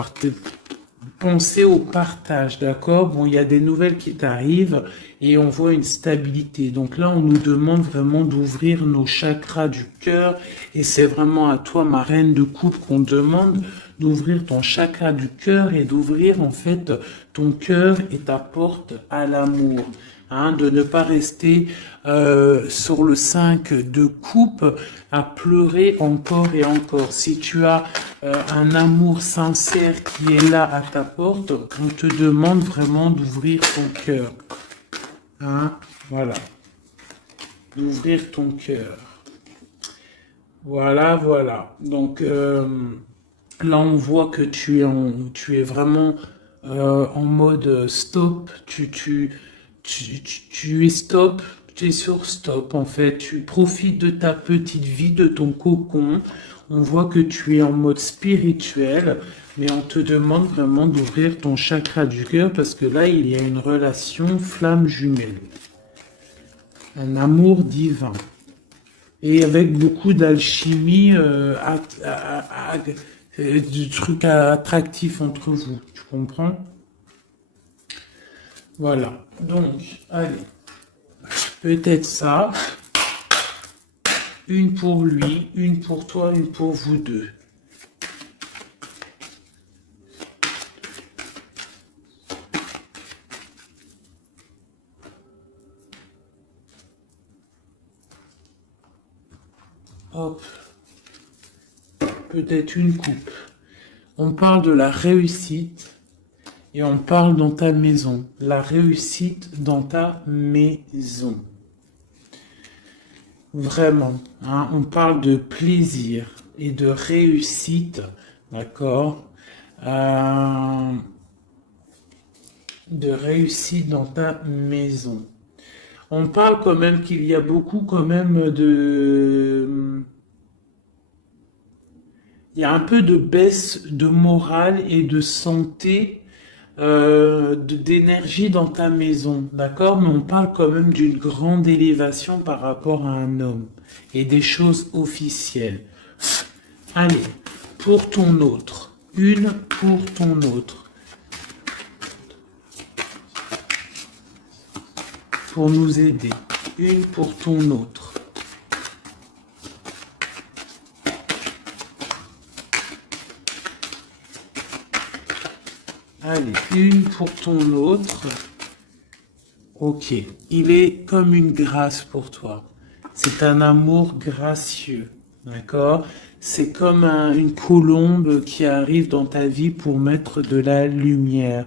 penser au partage, d'accord? Bon, il y a des nouvelles qui t'arrivent et on voit une stabilité. Donc là, on nous demande vraiment d'ouvrir nos chakras du cœur et c'est vraiment à toi, ma reine de coupe, qu'on demande d'ouvrir ton chakra du cœur et d'ouvrir en fait ton cœur et ta porte à l'amour. Hein, de ne pas rester sur le 5 de coupe à pleurer encore et encore. Si tu as un amour sincère qui est là à ta porte, on te demande vraiment d'ouvrir ton cœur. Hein, voilà. D'ouvrir ton cœur. Voilà, voilà. Donc là, on voit que tu es vraiment en mode stop. Tu es stop. Tu es sur stop en fait. Tu profites de ta petite vie, de ton cocon. On voit que tu es en mode spirituel, mais on te demande vraiment d'ouvrir ton chakra du cœur parce que là, il y a une relation flamme jumelle. Un amour divin. Et avec beaucoup d'alchimie, du truc attractif entre vous. Tu comprends? Voilà. Donc, allez. Peut-être ça. Une pour lui, une pour toi, une pour vous deux. Hop. Peut-être une coupe. On parle de la réussite et on parle dans ta maison. La réussite dans ta maison. Vraiment, hein, on parle de plaisir et de réussite, d'accord? De réussite dans ta maison. On parle quand même qu'il y a beaucoup quand même de... Il y a un peu de baisse de morale et de santé, d'énergie dans ta maison, d'accord? Mais on parle quand même d'une grande élévation par rapport à un homme et des choses officielles. Allez, pour ton autre. Une pour ton autre. Pour nous aider. Une pour ton autre. Allez, une pour ton autre. Ok, il est comme une grâce pour toi. C'est un amour gracieux, d'accord? C'est comme une colombe qui arrive dans ta vie pour mettre de la lumière.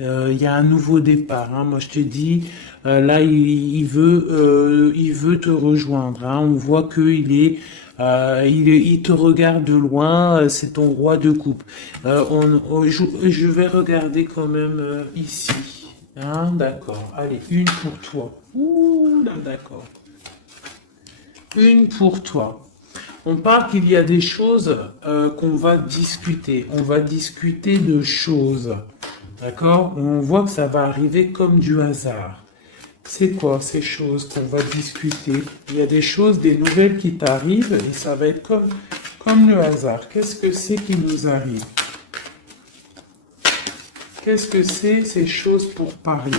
Il y a un nouveau départ. Hein. Moi, je te dis, là, il veut te rejoindre. Hein. On voit qu'il est il te regarde de loin, c'est ton roi de coupe. Je vais regarder quand même ici. Hein, d'accord. Allez, une pour toi. Ouh, là, d'accord. Une pour toi. On parle qu'il y a des choses qu'on va discuter. On va discuter de choses. D'accord? On voit que ça va arriver comme du hasard. C'est quoi ces choses qu'on va discuter? Il y a des choses, des nouvelles qui t'arrivent et ça va être comme le hasard. Qu'est-ce que c'est qui nous arrive? Qu'est-ce que c'est ces choses pour parler?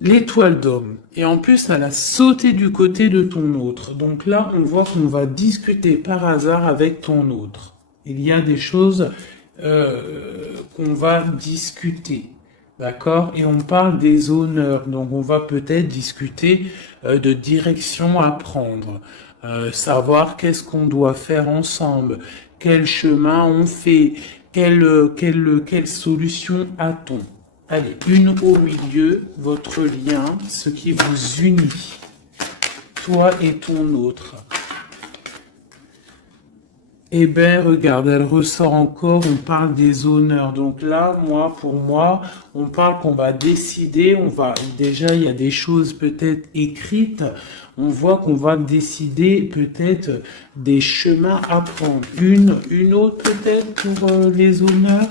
L'étoile d'homme. Et en plus, elle a sauté du côté de ton autre. Donc là, on voit qu'on va discuter par hasard avec ton autre. Il y a des choses qu'on va discuter. D'accord? Et on parle des honneurs. Donc on va peut-être discuter de direction à prendre. Savoir qu'est-ce qu'on doit faire ensemble. Quel chemin on fait. Quelle solution a-t-on? Allez, une au milieu, votre lien, ce qui vous unit. Toi et ton autre. Eh ben, regarde, elle ressort encore, on parle des honneurs. Donc là, pour moi, on parle qu'on va décider, déjà, il y a des choses peut-être écrites, on voit qu'on va décider peut-être des chemins à prendre. Une autre peut-être pour les honneurs.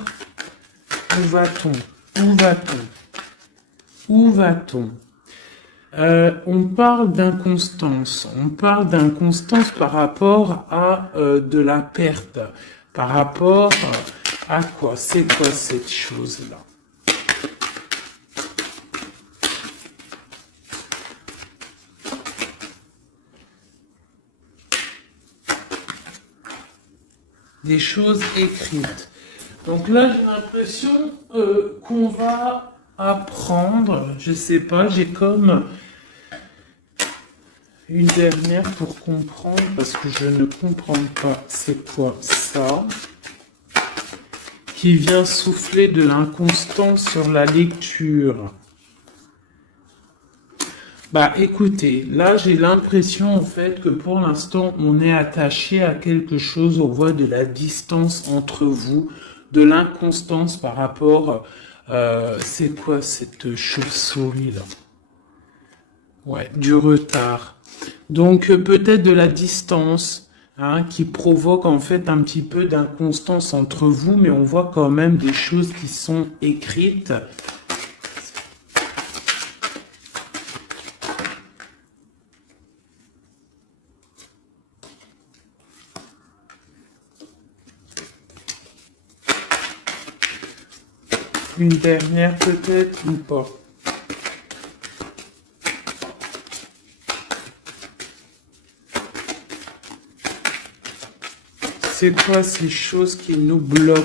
Où va-t-on? Où va-t-on? Où va-t-on? On parle d'inconstance. On parle d'inconstance par rapport à de la perte. Par rapport à quoi? C'est quoi cette chose-là? des choses écrites. Donc là, j'ai l'impression qu'on va apprendre, je sais pas, j'ai comme une dernière pour comprendre, parce que je ne comprends pas c'est quoi ça, qui vient souffler de l'inconstance sur la lecture. Bah écoutez, là j'ai l'impression en fait que pour l'instant on est attaché à quelque chose, on voit de la distance entre vous, de l'inconstance par rapport, c'est quoi cette chauve-souris là? Ouais, du retard. Donc peut-être de la distance, hein, qui provoque en fait un petit peu d'inconstance entre vous, mais on voit quand même des choses qui sont écrites. Une dernière peut-être ou pas. C'est quoi ces choses qui nous bloquent,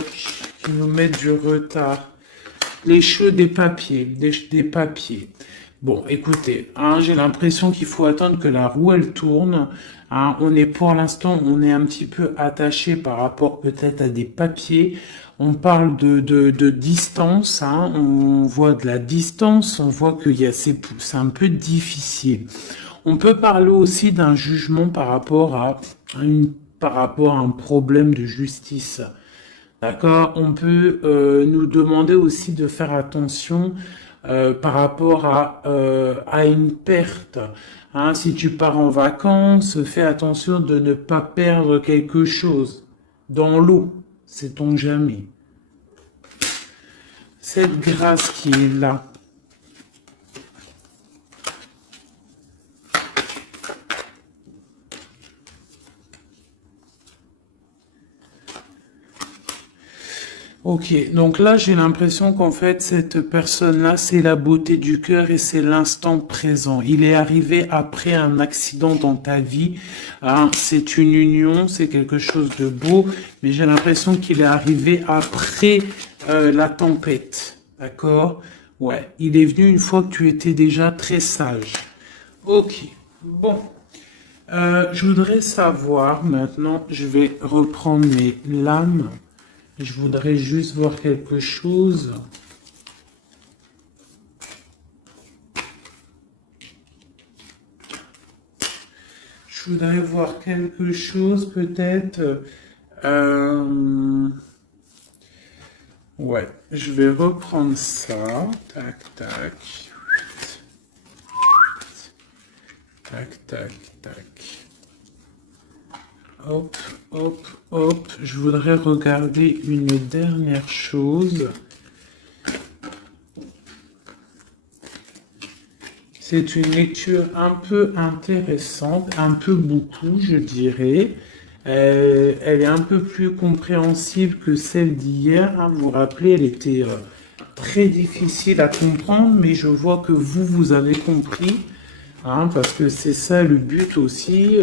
qui nous mettent du retard? Les choses des papiers, des papiers. Bon, écoutez, hein, j'ai l'impression qu'il faut attendre que la roue elle tourne. Hein, on est pour l'instant, on est un petit peu attaché par rapport peut-être à des papiers. On parle de distance, hein, on voit de la distance, on voit qu'il y a c'est un peu difficile. On peut parler aussi d'un jugement par rapport à un problème de justice. D'accord? On peut nous demander aussi de faire attention par rapport à une perte. Hein, si tu pars en vacances, fais attention de ne pas perdre quelque chose dans l'eau. Sait-on jamais. Cette grâce qui est là. Ok, donc là j'ai l'impression qu'en fait cette personne-là c'est la beauté du cœur et c'est l'instant présent. Il est arrivé après un accident dans ta vie, hein, c'est une union, c'est quelque chose de beau, mais j'ai l'impression qu'il est arrivé après la tempête, d'accord? Ouais, il est venu une fois que tu étais déjà très sage. Ok, bon. Je voudrais savoir maintenant, je vais reprendre mes lames. Je voudrais juste voir quelque chose. Je voudrais voir quelque chose peut-être. Ouais, je vais reprendre ça. Tac, tac. Tac, tac, tac. Hop, hop, hop. Je voudrais regarder une dernière chose. C'est une lecture un peu intéressante, un peu beaucoup, je dirais. Elle est un peu plus compréhensible que celle d'hier. Hein. Vous vous rappelez, elle était très difficile à comprendre, mais je vois que vous avez compris. Hein, parce que c'est ça le but aussi.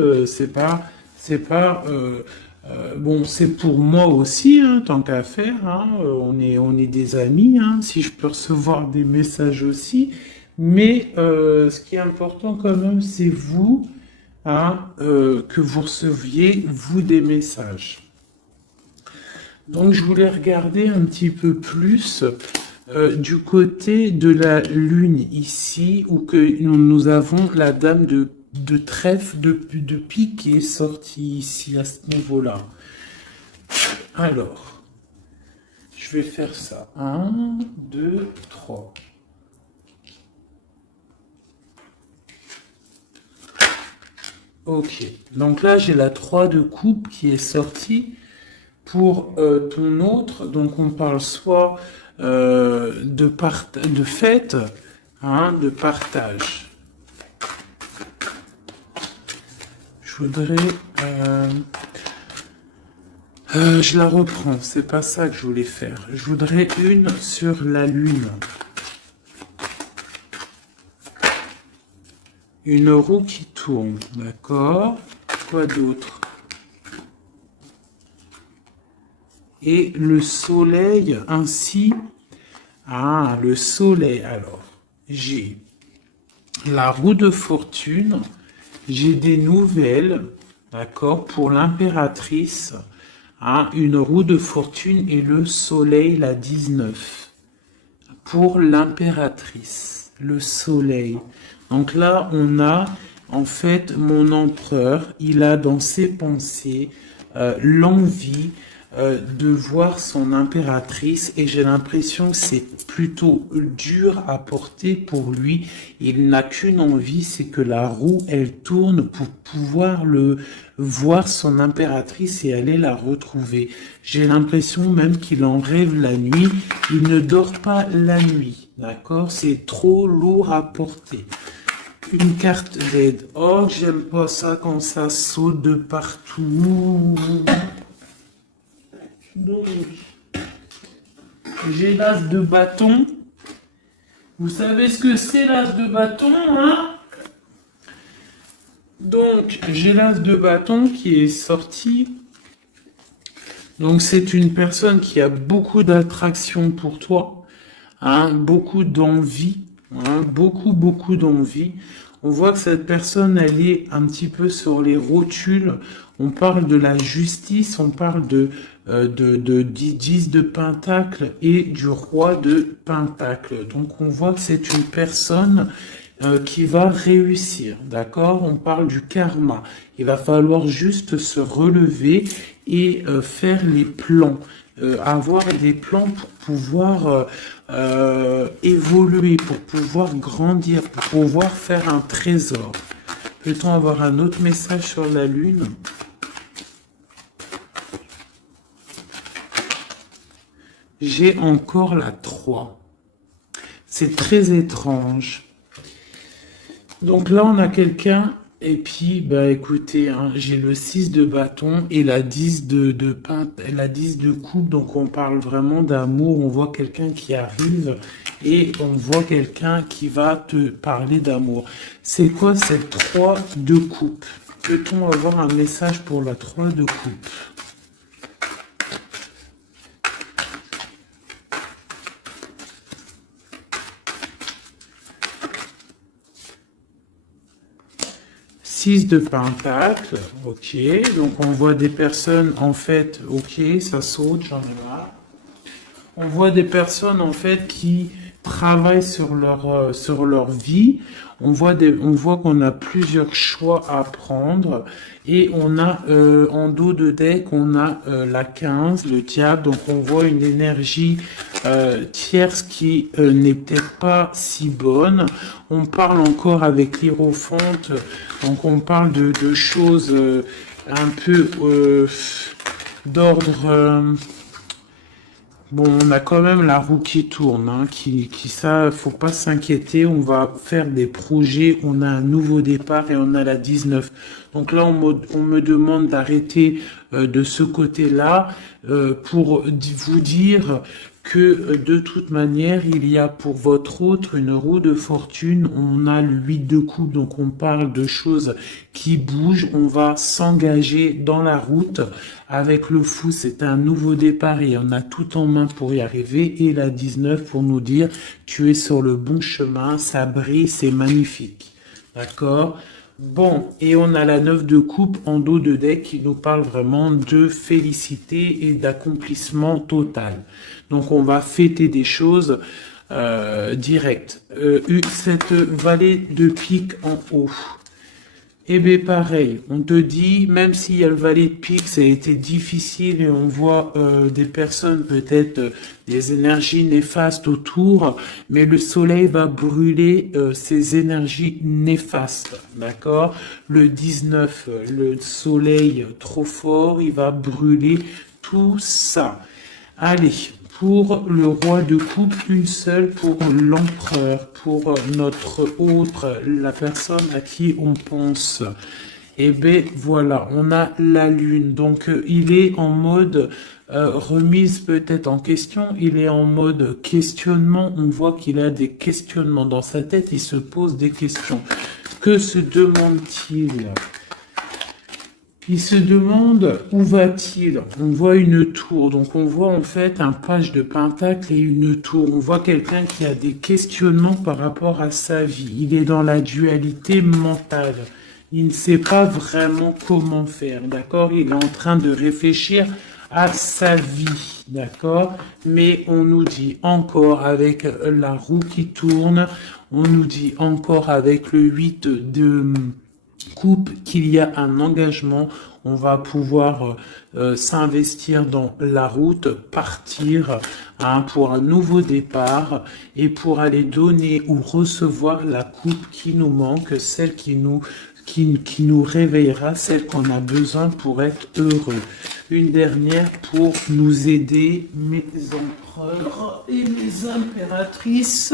Bon, c'est pour moi aussi, hein, tant qu'à faire. Hein, on est des amis. Hein, si je peux recevoir des messages aussi. Mais ce qui est important quand même, c'est vous, hein, que vous receviez, vous, des messages. Donc je voulais regarder un petit peu plus du côté de la lune ici, où que nous avons la dame de trèfle, de pique qui est sortie ici à ce niveau-là. Alors, je vais faire ça. 1, 2, 3. Ok, donc là j'ai la 3 de coupe qui est sortie pour ton autre. Donc on parle soit de fête, hein, de partage. Je voudrais... je la reprends, c'est pas ça que je voulais faire. Je voudrais une sur la lune. Une roue qui tourne, d'accord. Quoi d'autre? et le soleil ainsi. Ah, le soleil. Alors, j'ai la roue de fortune, j'ai des nouvelles, d'accord, pour l'impératrice, hein, une roue de fortune et le soleil, la 19. Pour l'impératrice, le soleil. Donc là, on a en fait mon empereur, il a dans ses pensées l'envie de voir son impératrice et j'ai l'impression que c'est plutôt dur à porter pour lui. Il n'a qu'une envie, c'est que la roue, elle tourne pour pouvoir le voir son impératrice et aller la retrouver. J'ai l'impression même qu'il en rêve la nuit. Il ne dort pas la nuit, d'accord? C'est trop lourd à porter. Une carte d'aide. Oh, j'aime pas ça quand ça saute de partout. Donc, j'ai l'as de bâton. Vous savez ce que c'est l'as de bâton, hein? Donc, j'ai l'as de bâton qui est sorti. Donc, c'est une personne qui a beaucoup d'attraction pour toi, hein, beaucoup d'envie, hein, beaucoup d'envie. On voit que cette personne, elle est un petit peu sur les rotules. On parle de la justice, on parle de 10 de Pentacle et du roi de Pentacle. Donc on voit que c'est une personne qui va réussir, d'accord? On parle du karma. Il va falloir juste se relever et faire les plans. Avoir des plans pour pouvoir évoluer, pour pouvoir grandir, pour pouvoir faire un trésor. Peut-on avoir un autre message sur la Lune? J'ai encore la 3. C'est très étrange. Donc là, on a quelqu'un, et puis, bah écoutez, hein, j'ai le 6 de bâton et la 10 la 10 de coupe, donc on parle vraiment d'amour, on voit quelqu'un qui arrive et on voit quelqu'un qui va te parler d'amour. C'est quoi cette 3 de coupe? Peut-on avoir un message pour la 3 de coupe? De Pentacle, ok, donc on voit des personnes en fait, ok, ça saute, j'en ai marre. On voit des personnes en fait qui travaillent sur leur vie. On voit qu'on a plusieurs choix à prendre et on a en dos de deck on a la 15, le diable. Donc on voit une énergie tierce qui n'est peut-être pas si bonne. On parle encore avec l'Hiérophante, donc on parle de choses un peu d'ordre. Bon, on a quand même la roue qui tourne, hein, ça, faut pas s'inquiéter, on va faire des projets, on a un nouveau départ et on a la 19. Donc là, on me demande d'arrêter de ce côté-là pour vous dire que de toute manière, il y a pour votre autre une roue de fortune, on a le 8 de coupe, donc on parle de choses qui bougent, on va s'engager dans la route. Avec le fou, c'est un nouveau départ et on a tout en main pour y arriver. Et la 19 pour nous dire, tu es sur le bon chemin, ça brille, c'est magnifique. D'accord? Bon, et on a la 9 de coupe en dos de deck qui nous parle vraiment de félicité et d'accomplissement total. Donc on va fêter des choses directes. Cette vallée de pique en haut. Eh bien pareil, on te dit, même s'il y a le valet de pique, ça a été difficile et on voit des personnes, peut-être des énergies néfastes autour, mais le soleil va brûler ces énergies néfastes, d'accord? Le 19, le soleil trop fort, il va brûler tout ça. Allez, pour le roi de coupe, une seule pour l'empereur, pour notre autre, la personne à qui on pense. Et ben voilà, on a la lune. Donc il est en mode remise peut-être en question, il est en mode questionnement. On voit qu'il a des questionnements dans sa tête, il se pose des questions. Que se demande-t-il? Il se demande où va-t-il. On voit une tour, donc on voit en fait un page de pentacle et une tour. On voit quelqu'un qui a des questionnements par rapport à sa vie. Il est dans la dualité mentale. Il ne sait pas vraiment comment faire, d'accord? Il est en train de réfléchir à sa vie, d'accord? Mais on nous dit encore avec la roue qui tourne, on nous dit encore avec le 8 de coupe qu'il y a un engagement, on va pouvoir s'investir dans la route, partir pour un nouveau départ et pour aller donner ou recevoir la coupe qui nous manque, celle qui nous réveillera, celle qu'on a besoin pour être heureux. Une dernière pour nous aider, mes empereurs et mes impératrices.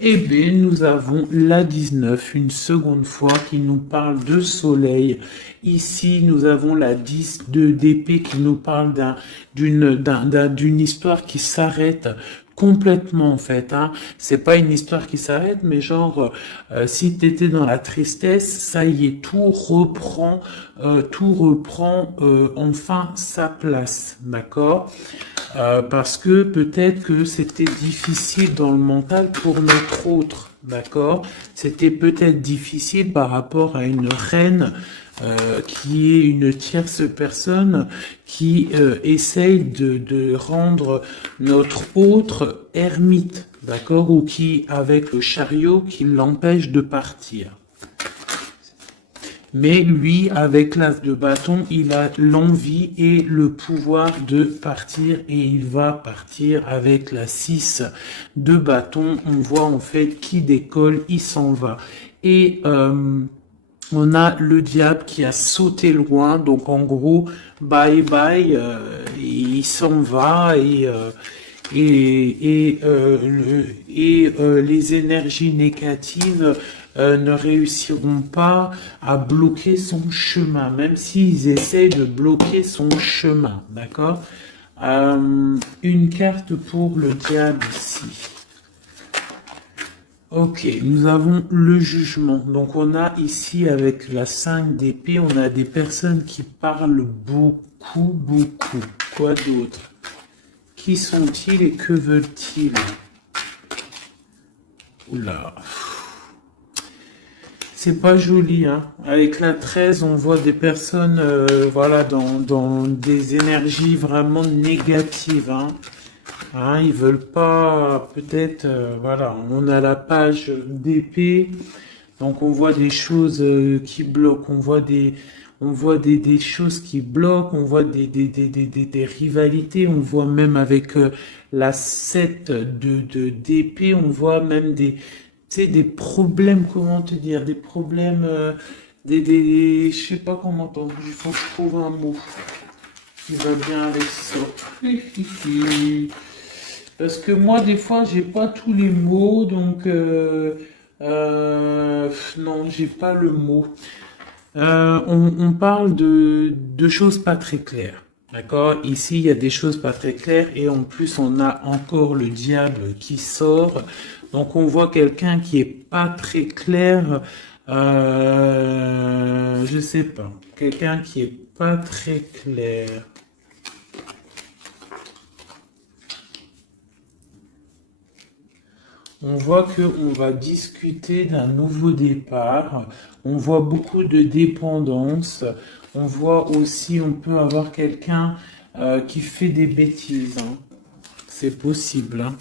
Eh bien, nous avons la 19, une seconde fois, qui nous parle de soleil. Ici, nous avons la 10 d'épée qui nous parle d'une histoire qui s'arrête complètement en fait, hein. C'est pas une histoire qui s'arrête, mais genre si t'étais dans la tristesse, ça y est, tout reprend enfin sa place, d'accord? Parce que peut-être que c'était difficile dans le mental pour notre autre, d'accord? C'était peut-être difficile par rapport à une reine qui est une tierce personne qui essaye de rendre notre autre ermite, d'accord? Ou qui, avec le chariot, qui l'empêche de partir. Mais lui, avec l'as de bâton, il a l'envie et le pouvoir de partir et il va partir avec la 6 de bâton. On voit en fait qui décolle, il s'en va. Et on a le diable qui a sauté loin, donc en gros, bye bye, il s'en va et les énergies négatives ne réussiront pas à bloquer son chemin, même s'ils essaient de bloquer son chemin, d'accord? Une carte pour le diable ici. Ok, nous avons le jugement. Donc on a ici avec la 5 d'épée, on a des personnes qui parlent beaucoup. Quoi d'autre? Qui sont-ils et que veulent-ils? Oula. C'est pas joli, hein. Avec la 13, on voit des personnes, voilà, dans des énergies vraiment négatives, hein. Hein, ils veulent pas, peut-être, voilà, on a la page d'épée, donc on voit des choses qui bloquent, on voit des choses qui bloquent, on voit des rivalités, on voit même avec la 7 d'épée, on voit même tu sais, des problèmes, comment te dire, des problèmes, je sais pas comment il faut que je trouve un mot qui va bien avec ça. Parce que moi, des fois, j'ai pas tous les mots, donc non, j'ai pas le mot. On parle de choses pas très claires. D'accord? Ici, il y a des choses pas très claires et en plus, on a encore le diable qui sort. Donc, on voit quelqu'un qui est pas très clair. Je sais pas. Quelqu'un qui est pas très clair. On voit qu'on va discuter d'un nouveau départ. On voit beaucoup de dépendance. On voit aussi, on peut avoir quelqu'un qui fait des bêtises, hein. C'est possible, hein.